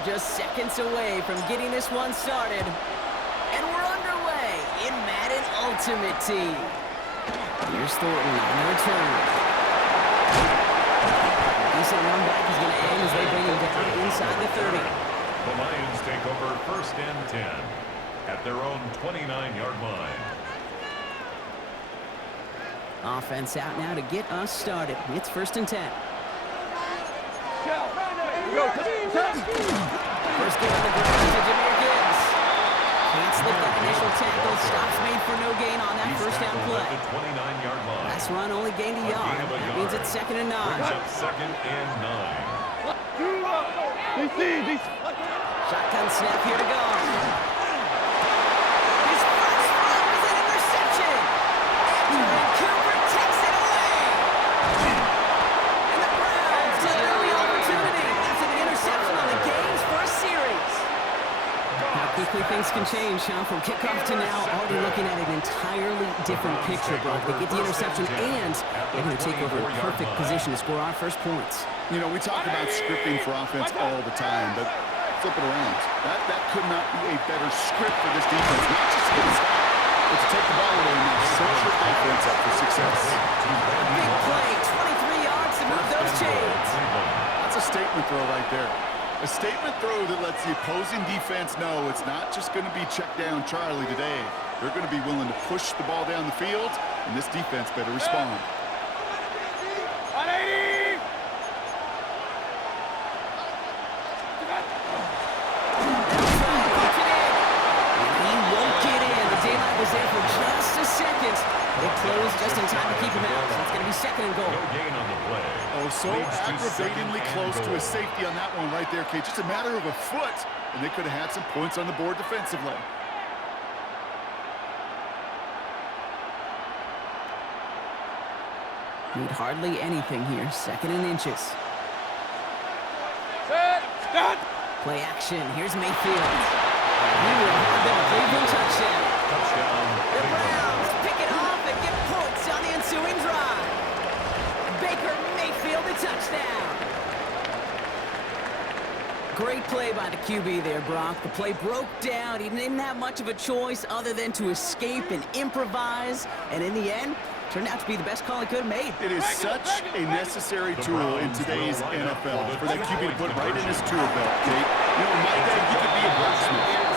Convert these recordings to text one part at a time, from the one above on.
are just seconds away from getting this one started. And we're underway in Madden Ultimate Team. Here's Thornton on the return. Decent run back is going to end as they bring him down inside the 30. The Lions take over 1st and 10 at their own 29-yard line. Offense out now to get us started. It's 1st and 10. First game on the ground to Jameer Gibbs. Can't slip that initial tackle. Stops made for no gain on that first down play. Last run only gained a yard. That means it's 2nd and 9. Brings up 2nd and 9. Shotgun snap here to go. His first run was an interception. And Cooper takes it away. And the Browns get an early opportunity after the interception on the game's first series. How quickly things can change, Sean, from kickoff to now. Already looking at an entirely different picture, bro. They get the interception, and they're going to take over a perfect position to score our first points. You know, we talk about scripting for offense all the time, but flip it around. That could not be a better script for this defense. Not just to get a stop, but to take the ball away and set your offense up for success. Big play, 23 yards to move those chains. That's a statement throw right there. A statement throw that lets the opposing defense know it's not just going to be check down Charlie today. They're going to be willing to push the ball down the field, and this defense better respond. They close just in time to keep him out, so it's going to be 2nd and goal. No gain on the play. Oh, so aggravatingly close to a safety on that one right there, Kate. Just a matter of a foot, and they could have had some points on the board defensively. Need hardly anything here. 2nd and inches. Play action. Here's Mayfield. He will have the Cleveland touchdown. The Browns pick it off and get points on the ensuing drive. Baker Mayfield, a touchdown. Great play by the QB there, Brock. The play broke down. He didn't have much of a choice other than to escape and improvise. And in the end, turned out to be the best call he could have made. It is such a necessary tool in today's NFL for that QB to put right in his tool belt, Kate. You know, in my day, you could be a blacksmith.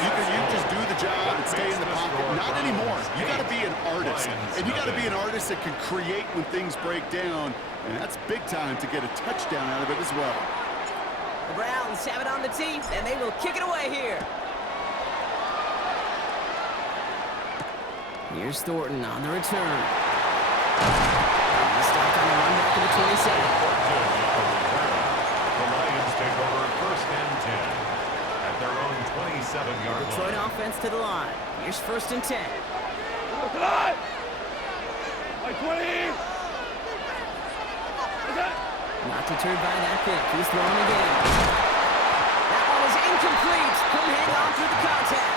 You just do the job and stay in the pocket. Not anymore. You got to be an artist. And you got to be an artist that can create when things break down. And that's big time to get a touchdown out of it as well. The Browns have it on the tee, and they will kick it away here. Here's Thornton on the return. He's stopped on the run back to the 27. The Lions take over 1st and 10 at their own 27-yard line. Detroit offense to the line. Here's 1st and 10. Not deterred by that pick. He's throwing again. That one is incomplete. Couldn't hang on through the contact.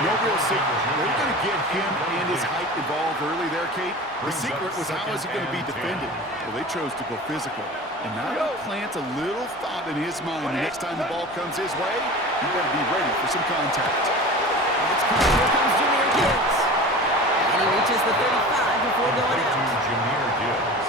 No real secret. They were going to get him and his height involved early there, Kate. The secret was how is he going to be defended? Well, they chose to go physical. And now he plants a little thought in his mind. The next time the ball comes his way, you better be ready for some contact. Here comes Jameer Gibbs. And he reaches the 35 before going out. Jameer Gibbs.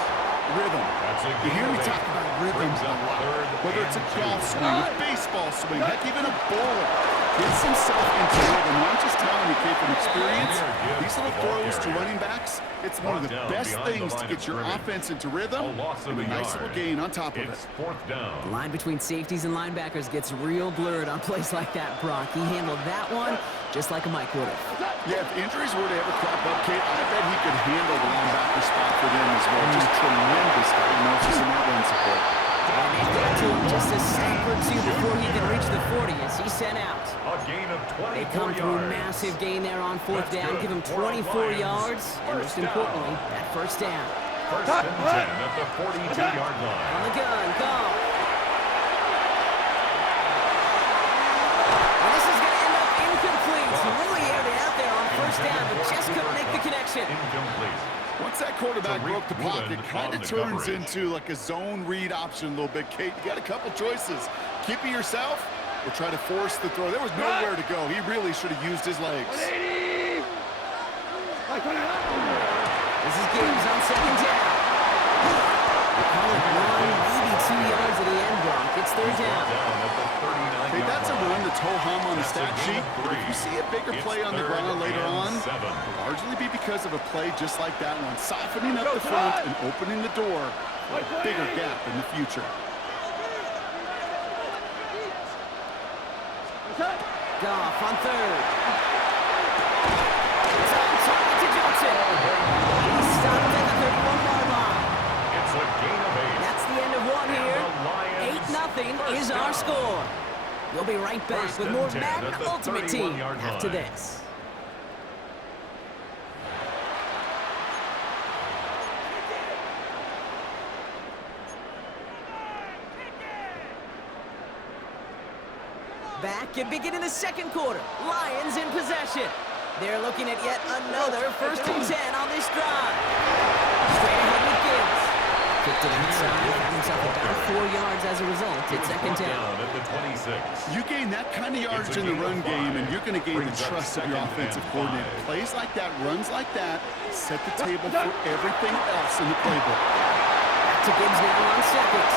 Rhythm. You hear me talk about rhythm a lot. Whether it's a golf swing, a baseball swing, heck, even a bowler. Gets himself into rhythm. I'm just telling you, Kate, from experience, these little throws to running backs, it's one of the best things to get your offense into rhythm, and a nice little gain on top of it. 4th down. The line between safeties and linebackers gets real blurred on plays like that, Brock. He handled that one just like a Mike would have. Yeah, if injuries were to ever crop up, Kate, I bet he could handle the linebacker spot for them as well. Just tremendous diagnosis in that run support. And they got to him just a step or two before he can reach the 40 as he's sent out. A gain of 24 They come through a massive gain there on 4th down, give him 24 yards, and most importantly, that 1st down. 1st and 10 at the 42-yard line. On the gun, go. And this is going to end up incomplete. He really aired it out there on 1st down, but just couldn't make the connection. Incomplete. Once that quarterback broke the pocket, it kind of turns into like a zone read option a little bit, Kate. You got a couple choices. Keep it yourself or try to force the throw. There was nowhere to go. He really should have used his legs. This is Gibbs on second down. Call it 1, maybe 2 yards at the end block. It's third down. Okay, that's a run that's ho-hum on the stat sheet. But if you see a bigger play on the ground later on, it'll largely be because of a play just like that one, softening up the front and opening the door for a bigger gap in the future. Goff on third. It's on target to Johnson. He's stopped at the 31-yard line. It's a gain of 8. That's the end of one here. 8-0 is our score. We'll be right back with more Madden Ultimate Team after this. Back and beginning the second quarter. Lions in possession. They're looking at yet another 1st and 10 on this drive. Straight ahead with Gibbs. Kicked it inside, found himself about 4 yards as a result. It's second down. At the 26. You gain that kind of yardage in the run game, and you're going to gain the trust of your offensive coordinator. Plays like that, runs like that, set the table for everything else in the playbook. Back to Gibbs now on second.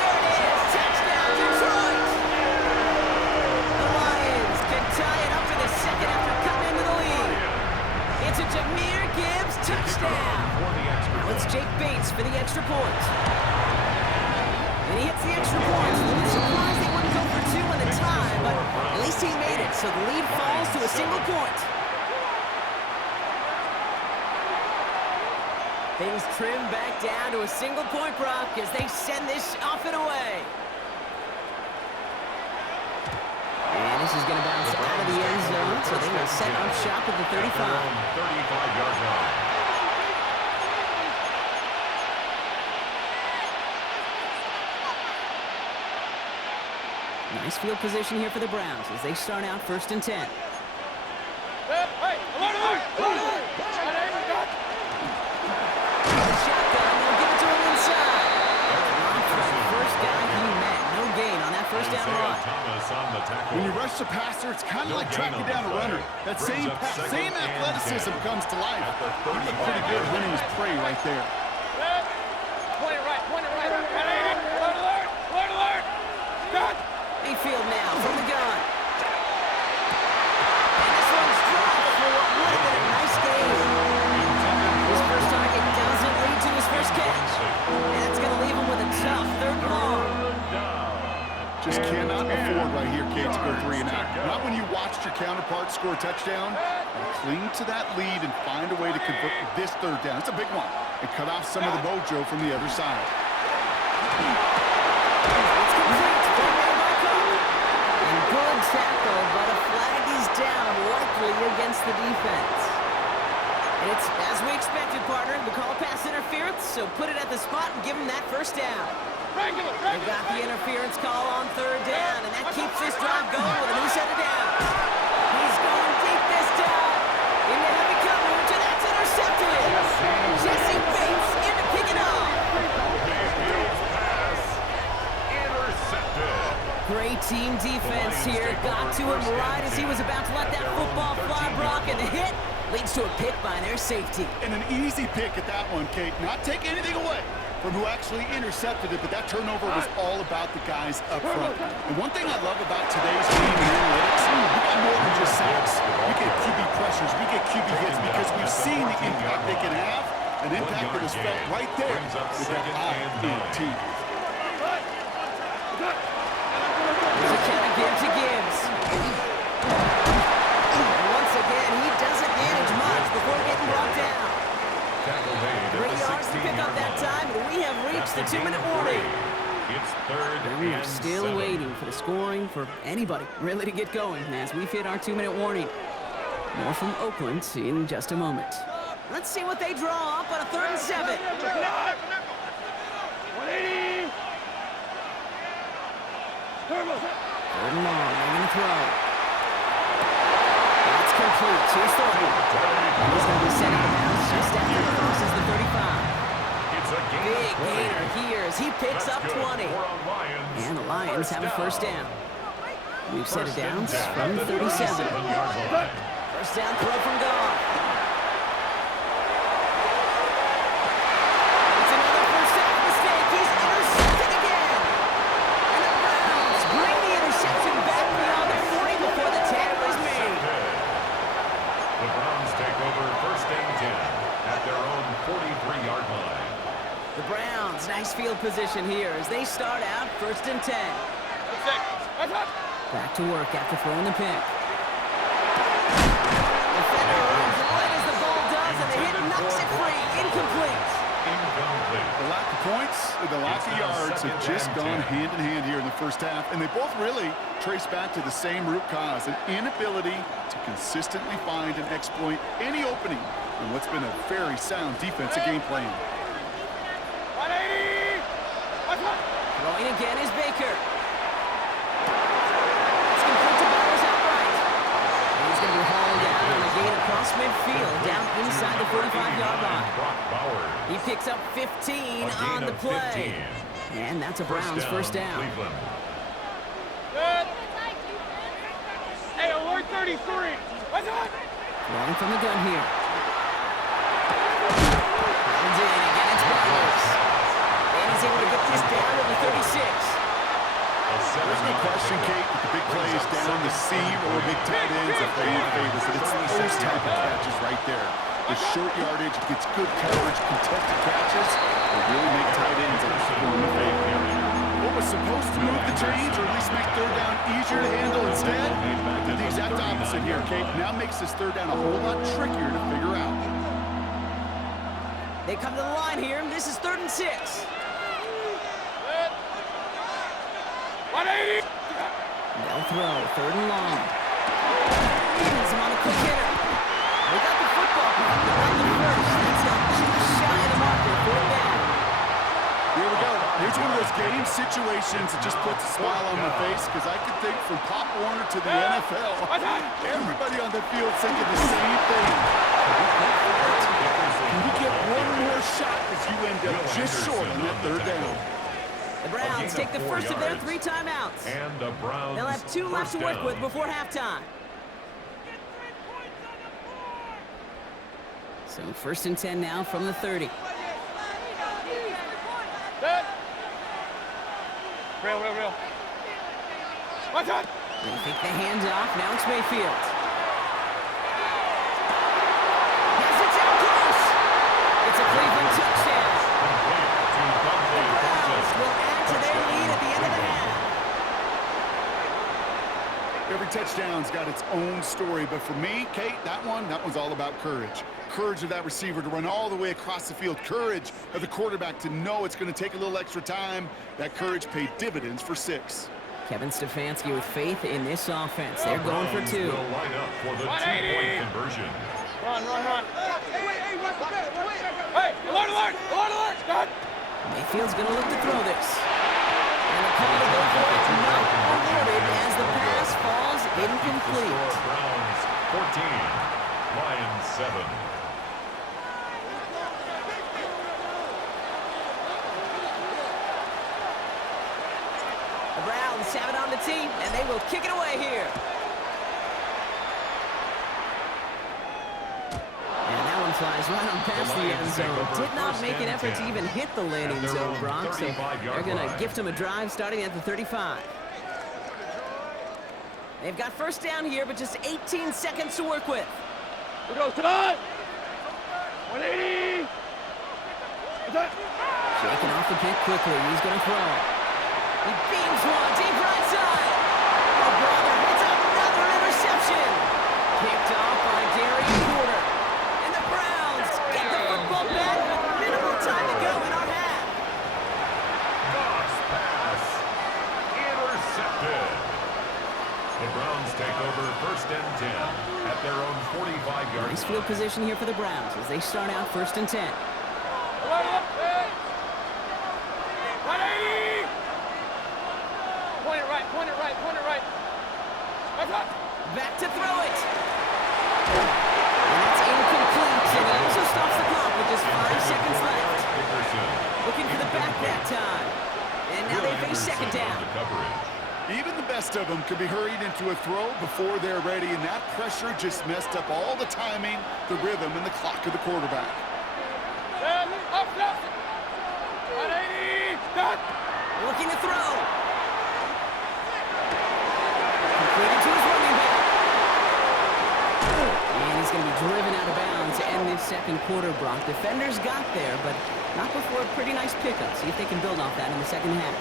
There it is. Touchdown, Detroit. The Lions can tie it up for the second after coming into the lead. It's a Jahmyr Gibbs touchdown. Now it's Jake Bates for the extra point. And he hits the extra point. I'm surprised they wouldn't go for 2 in the time, but at least he made it, so the lead falls to a single point. Things trim back down to a single point, Brock, as they send this off and away. And this is going to bounce out of the end zone, so they will set up shop at the 35. 35-yard line. Nice field position here for the Browns as they start out 1st and 10. Shotgun, they'll give it to him inside. First guy he met. No gain on that first down run. When you rush the passer, it's kind of like tracking down a runner. That same athleticism comes to life. He looked pretty good winning his prey right there. Point it right. Alert. Mayfield now from the gun. And this one's dropped for what would have been a nice game. His first target doesn't lead to his first catch. And it's going to leave him with a tough 3rd and long. Just cannot afford right here, Kate, to go 3 and out. Not when you watched your counterpart score a touchdown. Cling to that lead and find a way to convert this 3rd down. It's a big one. And cut off some of the mojo from the other side. It's complete. And good tackle, but a flag is down, likely against the defense. And it's as we expected, partner. We call pass interference, so put it at the spot and give him that first down. They've got the interference call on 3rd down, and that keeps this drive going with a new set of downs. He's going deep this time. Into heavy coverage, and that's intercepted. Jesse Bates in to pick it up. Great team defense here. Got to him right as he was about to let that football fly, Brock, and the hit leads to a pick by their safety. And an easy pick at that one, Kate. Not take anything away from who actually intercepted it, but that turnover was all about the guys up front. And one thing I love about today's game and analytics, we got more than just sacks. We get QB pressures, we get QB hits because we've seen the impact they can have, an impact that was felt right there with that INT. There's a count again to Gibbs. And once again, he doesn't manage much before getting brought down. 3 yards to pick up that time, and we have reached the 2-minute warning. It's 3rd And we are and still 7. waiting for the scoring for anybody really to get going as we've hit our 2-minute warning. More from Oakland in just a moment. Let's see what they draw up on a 3rd and 7. 3rd and long, they're going to throw. That's complete. Here's Thornton. He's going to be set out of bounds just after he crosses the 35. It's It's a gain Big of 20. gainer here as he picks That's up good 20. for our Lions. And the Lions have a first down. We've set it down from the 37. 37-yard line. First down throw from Goff. It's another first down mistake. He's intercepted again. And the Browns bring the interception back beyond their 40 before the tackle is made. The Browns take over first and 10 at their own 43-yard line. The Browns, nice field position here as they start out first and 10. Back to work after throwing the pick. Defender runs right as the ball does, and the hit knocks it free. Incomplete. The lack of points and the lack of yards have just gone hand in hand here in the first half, and they both really trace back to the same root cause, an inability to consistently find and exploit any opening in what's been a very sound defensive game plan. 180! Throwing again is Baker. It's complete to Bowers outright. And he's going to be hauled down on a gain across midfield, down inside the 45-yard line. He picks up 15 on the play. And that's a Browns first down. Cleveland. Good. Hey, alert 33. What's on? Throwing from the gun here. Runs in again, it's Bowers. And he's able to get this down to the 36. There's no question, Kate, that the big plays down the seam or big tight ends are fan favorites, but it's those type of catches right there. The short yardage gets good coverage, contested catches, that really make tight ends a favor. What was supposed to move the chains, or at least make third down easier to handle instead, did the exact opposite here, Kate. Now makes this third down a whole lot trickier to figure out. They come to the line here, and this is 3rd and 6. 180! They'll throw, 3rd and long. He's him on a quick hitter. They got the football, but not the first. That's just shy of the marker, 4th down. Here we go. Here's one of those game situations that just puts a smile on my face, because I could think from Pop Warner to the NFL, everybody on the field thinking the same thing. Can we get one more shot as you end up just short on that 3rd down? The Browns take the first of their 3 timeouts. And the Browns They'll have 2 left to work down. with before halftime. So 1st and 10 now from the 30. Good. Real. What's on? They take the hands off. Now it's Mayfield. Yes, it's out close. It's a Cleveland touchdown. The Browns will add to their lead at the end of the half. Every touchdown's got its own story, but for me, Kate, that one's all about courage. Courage of that receiver to run all the way across the field. Courage of the quarterback to know it's going to take a little extra time. That courage paid dividends for 6. Kevin Stefanski with faith in this offense. They're going for 2. Will line up for the 2-point conversion. Run. Hey, alert! Done. Mayfield's going to look to throw this. And the call to go for it not awarded as the pass falls incomplete. Browns 14, Lions 7. The Browns have it on the team, and they will kick it away here. And that one flies right on past the end zone. Did not make an effort to even hit the landing zone, Brock, so they're going to gift him a drive starting at the 35. They've got first down here, but just 18 seconds to work with. Here goes tonight. 180! Shaking off the pick quickly. He's going to throw. He beams one deep right side. Oh, brother, it's another interception. Picked off by Gary Porter. And the Browns get the football back with minimal time to go in our half. Goss pass. Intercepted. The Browns take over first and 10 at their own 45-yard Nice field position here for the Browns as they start out first and 10. 180! Point it right. Back to throw it. And that's incomplete. And he also stops the clock with just 5 seconds left. Dickerson. them could be hurried into a throw before they're ready, and that pressure just messed up all the timing, the rhythm, and the clock of the quarterback. Up, left. 180. Done. Looking to throw. Completed to his running back. And he's going to be driven out of bounds to end this second quarter, Brock. Defenders got there, but not before a pretty nice pickup. See if they can build off that in the second half.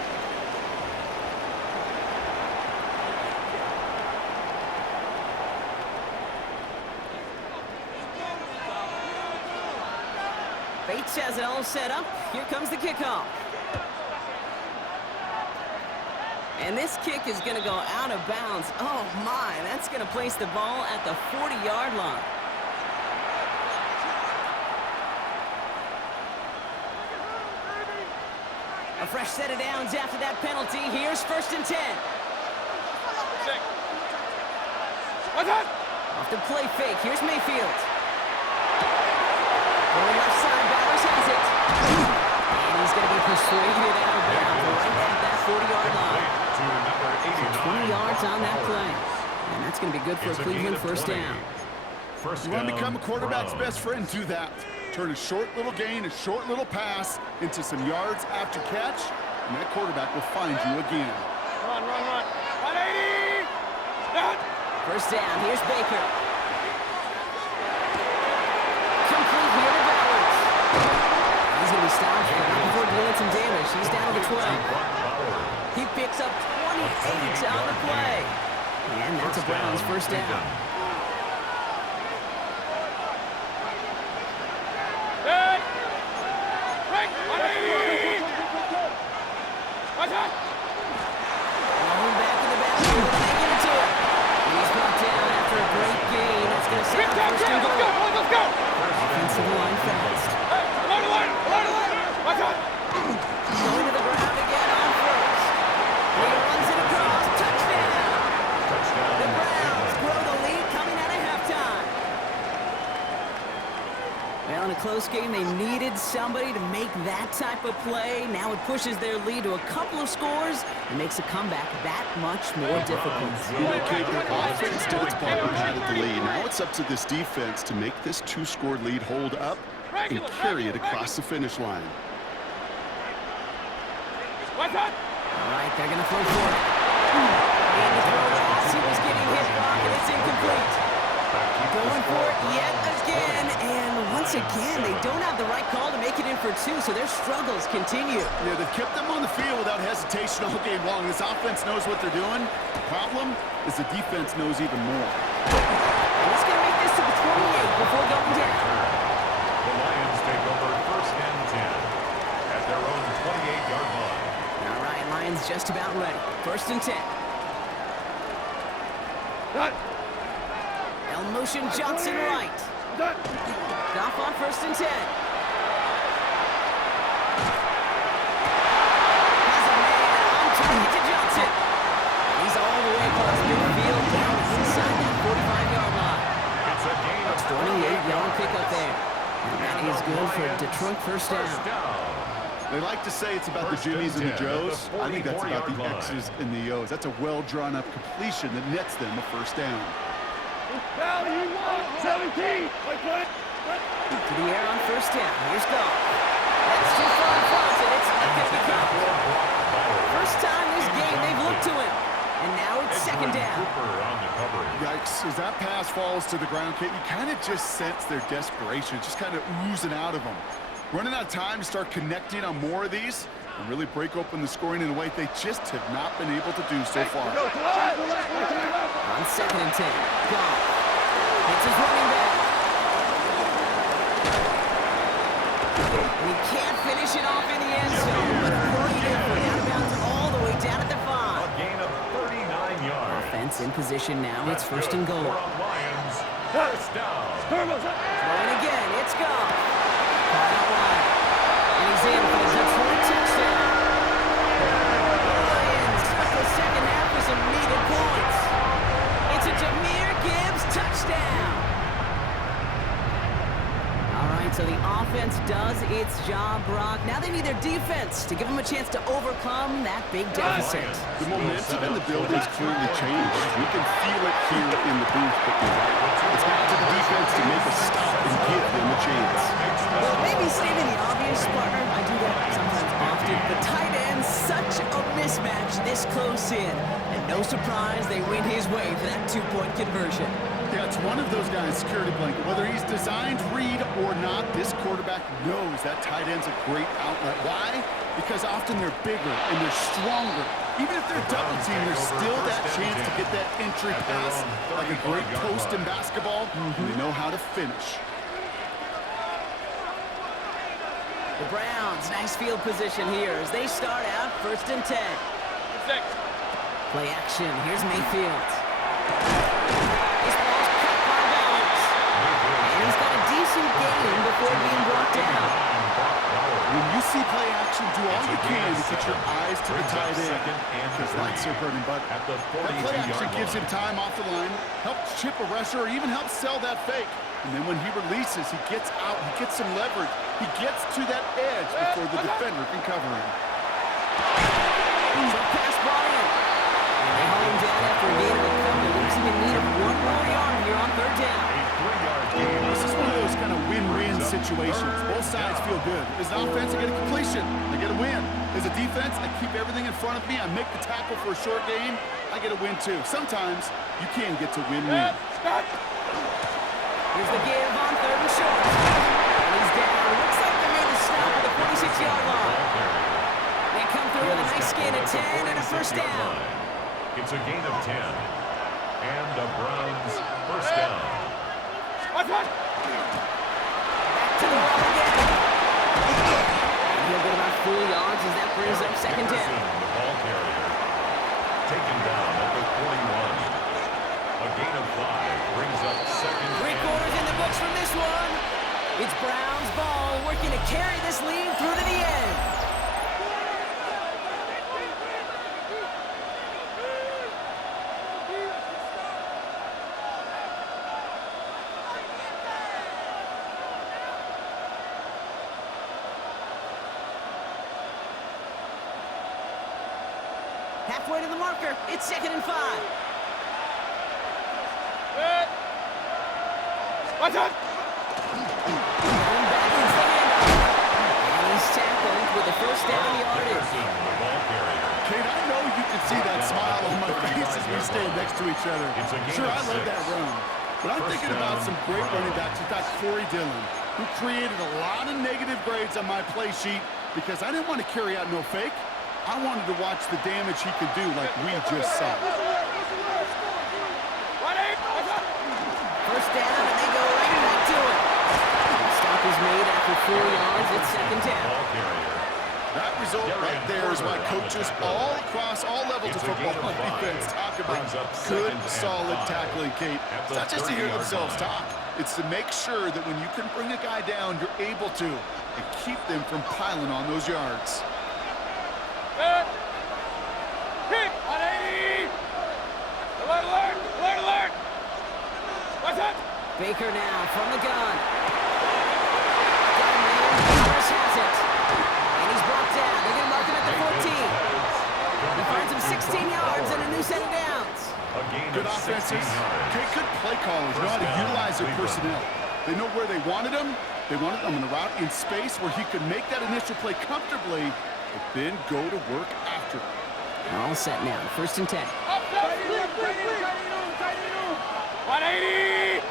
Bates has it all set up. Here comes the kickoff. And this kick is going to go out of bounds. Oh, my. That's going to place the ball at the 40-yard line. A fresh set of downs after that penalty. Here's 1st and 10. Off the play fake. Here's Mayfield. Going left side, Bowers has it. And he's going to be persuaded out of bounds right at that 40-yard line. So 20 yards on that play. And that's going to be good for a Cleveland first down. You want to become a quarterback's best friend, do that. Turn a short little gain, a short little pass into some yards after catch, and that quarterback will find you again. Run. 180. Done. First down, here's Baker. Complete here to Bowers. He's going to be stopped before doing some damage. He's down to the 12. He picks up 28 on the play. And that's a Browns first down. Dead. Right. 180. Watch out. Rolling back in the backfield, and they give it to him. And he's brought down after a great gain. That's going to set up first and goal. Let's go. Offensive line fast. Hey, alert. Watch out. Going to the ground again on first. He runs it across. Touchdown. The Browns grow the lead coming out of halftime. Well, in a close game, they needed somebody to make that type of play. Now it pushes their lead to a couple of scores and makes a comeback that much more difficult. Okay, the offense did its part and padded the lead. Now it's up to this defense to make this 2-score lead hold up and carry it across the finish line. Watch out. All right, they're going to throw for it. And the throw pass, he was getting hit, Brock, and it's incomplete. Going for it yet again, and once again, they don't have the right call to make it in for 2, so their struggles continue. Yeah, they've kept them on the field without hesitation all game long. This offense knows what they're doing. The problem is the defense knows even more. And it's going to make this to the 28 before going down. The Lions take over 1st and 10 at their own 28-yard line. All right, Lions just about ready. 1st and 10. Done. El motion Johnson right. Done. Goff on 1st and 10. Has a man on target to Johnson. He's all the way across midfield down inside that 45-yard line. It's a gain of 28-yard pickup there. And that is good for Detroit first down. They like to say it's about the Jimmies and the Joes. I think that's about the X's and the O's. That's a well-drawn-up completion that nets them a first down. Now you want 17. To the air on 1st down. Here's Goff. That's too far in front, and it's not going to be covered. First time this game they've looked to him. And now it's 2nd down. Yikes, as that pass falls to the ground, Kate, you kind of just sense their desperation, just kind of oozing out of them. Running out of time to start connecting on more of these and really break open the scoring in a way they just have not been able to do so far. On 2nd and 10. Goff. It's his running back. And he can't finish it off in the end zone, but a great effort out of bounds all the way down at the 5. A gain of 39 yards. Offense in position now. It's 1st and goal. Lions, 1st down. Throwing again. It's Goff. Caught out wide. And he's in for the Detroit touchdown. Lions start the second half with some needed points. It's a Jahmyr Gibbs touchdown. All right, So the offense does its job, Brock. Now they need their defense to give them a chance to overcome that big deficit. The momentum in the building's clearly changed. We can feel it here in the booth, but you're right. It's back to the defense to make a stop and give them a chance. Well, maybe stating the obvious, partner. I do that sometimes often. The tight end, such a mismatch this close in. And no surprise, they win his way for that two-point conversion. Yeah, it's one of those guys' security blanket. Whether he's designed read or not, this quarterback knows that tight end's a great outlet. Why? Because often they're bigger and they're stronger. Even if they're double teamed, there's still that chance to get that entry pass like a great post in basketball. And they know how to finish. The Browns, nice field position here as they start out 1st and 10. Play action. Here's Mayfield. This ball's cut by balance. And he's got a decent gain before being brought down. When you see play action, do all you can to get your eyes to the tight end, because that's their burning butter. That play action gives him time off the line, helps chip a rusher, or even helps sell that fake. And then when he releases, he gets out, he gets some leverage. He gets to that edge before the defender can cover him. Pass Bryant. And they hold him down after a gain of a couple. Leaves him in need of one more yard here on 3rd down. This is one of those kind of win-win situations. Both sides feel good. As an offense, I get a completion. I get a win. As a defense, I keep everything in front of me. I make the tackle for a short gain. I get a win, too. Sometimes, you can get to win-win. Here's the give on 3rd and short. And he's down. Looks like they made the stop at the 46-yard line. They come through with a nice gain of 10 and a 1st down. It's a gain of 10. And the Browns 1st down. Back to the ball again. And he'll get about 4 yards as that brings up 2nd down. The ball carrier taken down at the 41. A gain of 5 brings up 2nd. 3 quarters in the books from this one. It's Browns ball working to carry this lead through to the end. Halfway to the marker. It's 2nd and 5. Watch out! And he's tackled with the 1st down yardage. Kate, I know you can see that smile on my face as we stand next to each other. Sure, I love that run. But I'm thinking about some great running backs. We've got Corey Dillon, who created a lot of negative grades on my play sheet because I didn't want to carry out no fake. I wanted to watch the damage he could do like we just saw. 1st down, and they go right back to it. The stop is made after 4 yards. It's 2nd down. That result right there is why coaches all across all levels of football and defense talk about good, solid tackling, Kate. It's not just to hear themselves talk. It's to make sure that when you can bring a guy down, you're able to, and keep them from piling on those yards. Hit! 180! Alert, alert! Alert, alert! Watch out! Baker now from the gun. Got a man. Harris has it. And he's brought down. They're going to mark him at the 14. He finds him 16 yards and a new set of downs. Good offenses. Good play callers know how to utilize their personnel. They know where they wanted him. They wanted him on a route in space where he could make that initial play comfortably, but then go to work after it. All set now. 1st and 10. 180!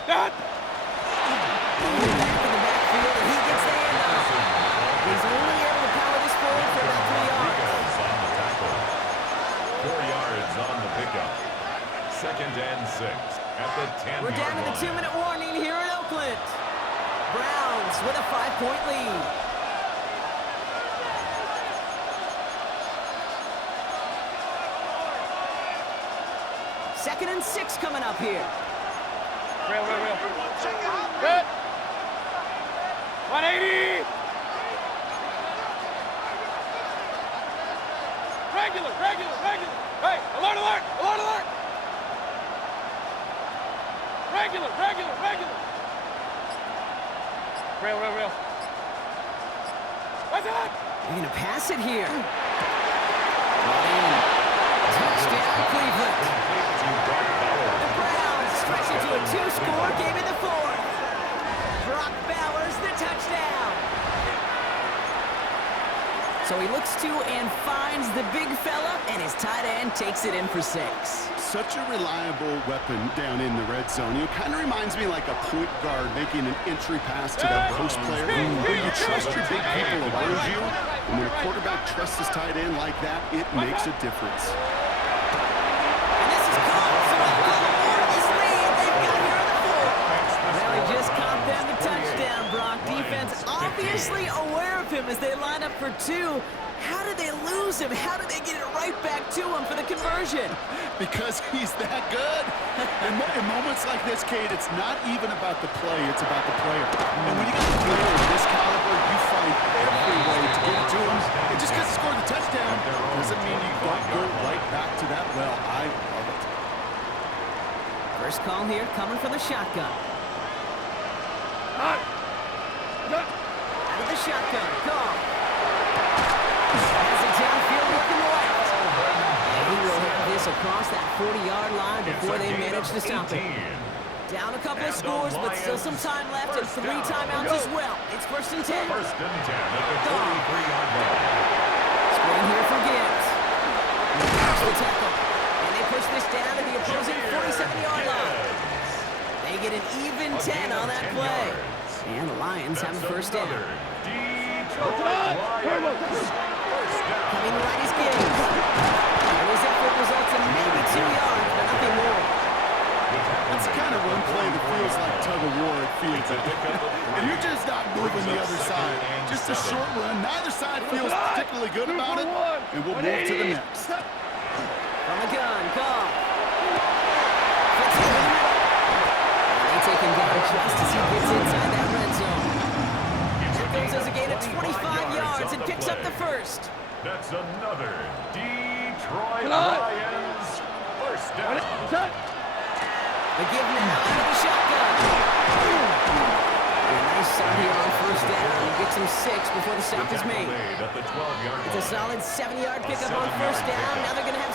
Stop! Back in the backfield, and he gets the handoff. He's only able to power this forward for about 3 yards. 4 yards on the pickup. 2nd and 6 at the 10-yard line. We're down to the 2-minute warning here in Oakland. Browns with a 5-point lead. Second and 6 coming up here. Real. Good. 180! Regular. Hey, alert, alert. Regular. Real. What's that? They're going to pass it here. Touchdown, Cleveland. The Browns stretch into a 2-score game in the fourth. Brock Bowers, the touchdown. So he looks to and finds the big fella, and his tight end takes it in for 6. Such a reliable weapon down in the red zone. It kind of reminds me like a point guard making an entry pass to that post player. When you trust your big people around you, and when a quarterback trusts his tight end like that, it makes a difference. And this is caught, so they'll call the board this lead. They've got here on the fourth. Well, he just caught them the touchdown, Brock. Defense obviously aware of him as they line up for 2. How did they lose him? How did they get it right back to him for the conversion? Because he's that good. In moments like this, Kate, it's not even about the play, it's about the player. And when you got a player of this caliber, you find every way to get it to him. And just because he scored the touchdown doesn't mean you don't go right back to that well. I love it. First call here coming from the shotgun. Out of the shotgun, call. Has it downfield looking left. And he will hit this across that 40-yard line before they manage to stop it. Down a couple of scores, but still some time left and 3 timeouts as well. It's 1st and 10. First and 10 at the 43-yard line. Screen here for Gibbs. The tackle. And they push this down to the opposing 47-yard line. They get an even 10 on that play. And the Lions have a first down. Coming right is Gibbs. And his effort results in maybe 2 yards, but nothing more. It's the kind of run play that feels like tug-of-war at field. And you're just not moving the other side. Just a short run. Neither side feels particularly good about it. And we'll move to the next. From the gun, call. Fits in the middle. And they take him down just as he gets inside that red zone. That goes as a gain of 25 yards and picks up the first. That's another Detroit Lions first down. The give now out of the shotgun. And a nice start here on first down. He gets him 6 before the stop is made. It's a solid 7-yard pickup on first down. Now they're going to have